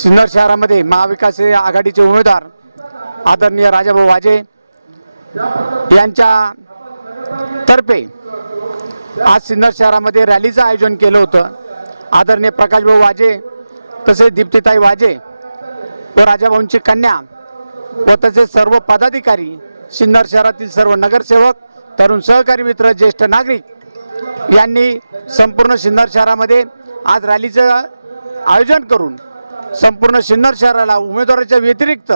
सिन्नर शहरामध्ये महाविकास आघाडीचे उमेदवार आदरणीय राजाभाऊ वाजे यांच्या तर्फे आज सिन्नर शहरामध्ये रॅलीचं आयोजन केलं होतं. आदरणीय प्रकाशभाऊ वाजे तसेच दीप्तीताई वाजे व राजाभाऊंची कन्या व तसेच सर्व पदाधिकारी सिन्नर शहरातील सर्व नगरसेवक तरुण सहकारी मित्र ज्येष्ठ नागरिक यांनी संपूर्ण सिन्नर शहरामध्ये आज रॅलीचं आयोजन करून संपूर्ण सिन्नर शहराला उमेदवाराच्या व्यतिरिक्त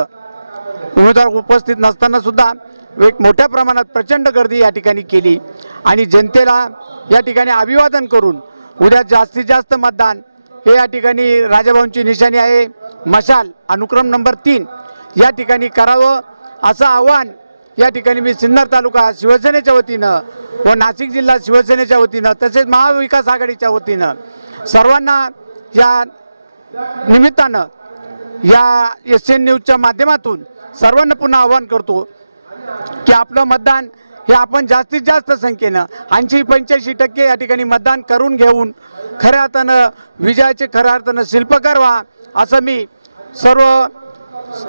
उमेदवार उपस्थित नसताना सुद्धा एक मोठ्या प्रमाणात प्रचंड गर्दी या ठिकाणी केली. आणि जनतेला या ठिकाणी अभिवादन करून उद्या जास्तीत जास्त मतदान हे या ठिकाणी राजाभाऊंची निशाणी आहे. मशाल अनुक्रम नंबर तीन या ठिकाणी करावं असं आव्हान या ठिकाणी मी सिन्नर तालुका शिवसेनेच्या वतीनं व नाशिक जिल्हा शिवसेनेच्या वतीनं तसेच महाविकास आघाडीच्या वतीनं सर्वांना या निमित्तानं या एस एन न्यूजच्या माध्यमातून सर्वांना पुन्हा आवाहन करतो की आपलं मतदान हे आपण जास्तीत जास्त संख्येनं ऐंशी पंच्याऐंशी टक्के या ठिकाणी मतदान करून घेऊन खऱ्या अर्थानं विजयाचे खऱ्या अर्थानं शिल्पकार व्हा असं मी सर्व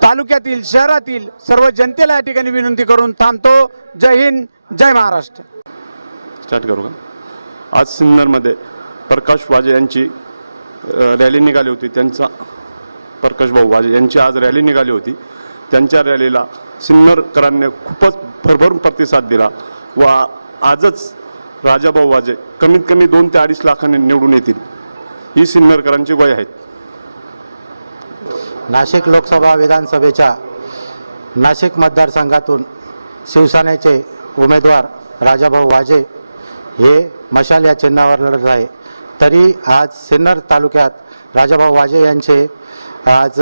तालुक्यातील शहरातील सर्व जनतेला या ठिकाणी विनंती करून थांबतो. जय हिंद जय महाराष्ट्र. स्टार्ट करू का? आज सिन्नरमध्ये प्रकाश वाजे यांची रॅली निघाली होती. त्यांचा प्रकाश भाऊ वाजे यांची आज रॅली निघाली होती. त्यांच्या रॅलीला सिन्नरकरांनी खूपच भरभरून प्रतिसाद दिला व आजच राजाभाऊ वाजे कमीत कमी दोन ते अडीच लाखांनी निवडून येतील. ही सिन्नरकरांची वय आहेत नाशिक लोकसभा विधानसभेच्या नाशिक मतदारसंघातून शिवसेनेचे उमेदवार राजाभाऊ वाजे हे मशाल या चिन्हावर लढत आहे. तरी आज सिन्नर तालुक्यात राजाभाऊ वाजे यांचे आज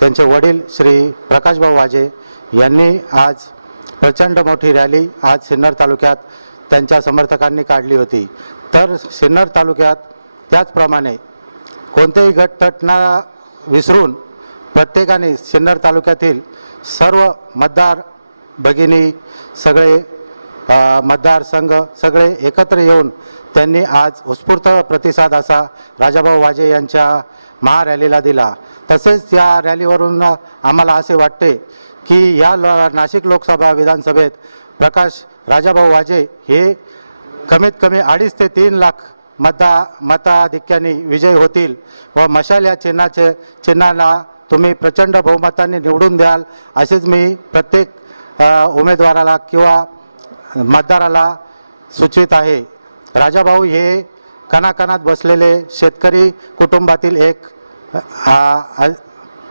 त्यांचे वडील श्री प्रकाशभाऊ वाजे यांनी आज प्रचंड मोठी रॅली आज सिन्नर तालुक्यात त्यांच्या समर्थकांनी काढली होती. तर सिन्नर तालुक्यात त्याचप्रमाणे कोणतेही गटतट विसरून प्रत्येकाने सिन्नर तालुक्यातील सर्व मतदार भगिनी सगळे मतदारसंघ सगळे एकत्र येऊन त्यांनी आज उत्स्फूर्त प्रतिसाद असा राजाभाऊ वाजे यांच्या महारॅलीला दिला. तसेच या रॅलीवरून आम्हाला असे वाटते की या लो नाशिक लोकसभा विधानसभेत प्रकाश राजाभाऊ वाजे हे कमीत कमी अडीच ते तीन लाख मता मताधिक्याने विजयी होतील व मशाल या चिन्हाचे चिन्हाला तुम्ही प्रचंड बहुमताने निवडून द्याल असेच मी प्रत्येक उमेदवाराला किंवा मतदाराला सुचवित आहे. राजाभाऊ हे कणाकणात बसलेले शेतकरी कुटुंबातील एक आ, आ,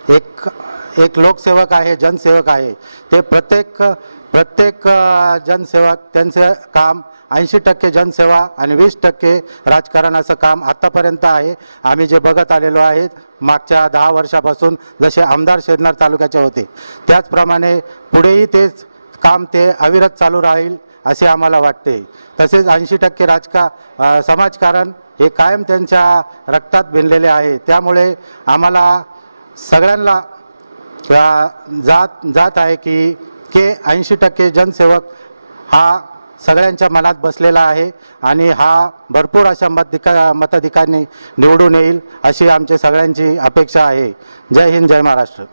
एक एक लोकसेवक आहे जनसेवक आहे. ते प्रत्येक प्रत्येक जनसेवक त्यांचे काम ऐंशी टक्के जनसेवा आणि वीस टक्के राजकारण असं काम आत्तापर्यंत आहे. आम्ही जे बघत आलेलो आहेत मागच्या दहा वर्षापासून जसे आमदार शेरनार तालुक्याचे होते. त्याचप्रमाणे पुढेही तेच काम ते अविरत चालू राहील. असे आम्हाला वाटते. तसेच ऐंशी टक्के राजका समाजकारण हे कायम त्यांच्या रक्तात भिनलेले आहे. त्यामुळे आम्हाला सगळ्यांना जात जात आहे की के ऐंशी टक्के जनसेवक हा सगळ्यांच्या मनात बसलेला आहे आणि हा भरपूर अशा मतधिका मताधिकारी निवडून येईल अशी आमची सगळ्यांची अपेक्षा आहे. जय हिंद जय महाराष्ट्र.